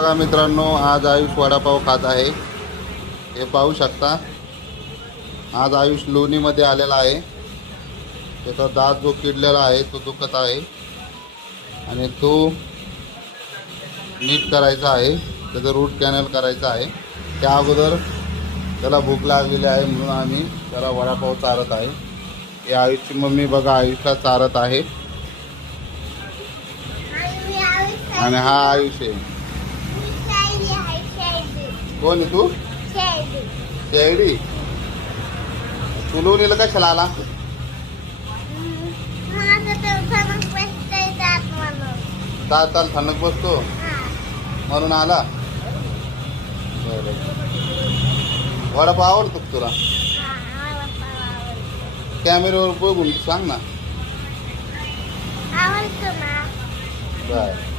बघा मित्रांनो, आज आयुष वडापाव खात आहे. हे पाहू शकता. आज आयुष लोणीमध्ये आलेला आहे. त्याचा दात जो किडलेला आहे तो दुखत आहे आणि तो नीट करायचा आहे. त्याचं रूट कॅनल करायचं आहे. त्या अगोदर त्याला भूक लागलेली आहे म्हणून आम्ही त्याला वडापाव चारत आहे. हे आयुषची मम्मी बघा आयुषला चारत आहे आणि हा आयुष आहे. कोण आहे तू? शेळी. तू लोणीला कशाला आला? ताल थंडक बसतो म्हणून आला. वडापाव आवडतो का तुला? कॅमेऱ्यावर बघून सांग ना. आवडतो ना. बर.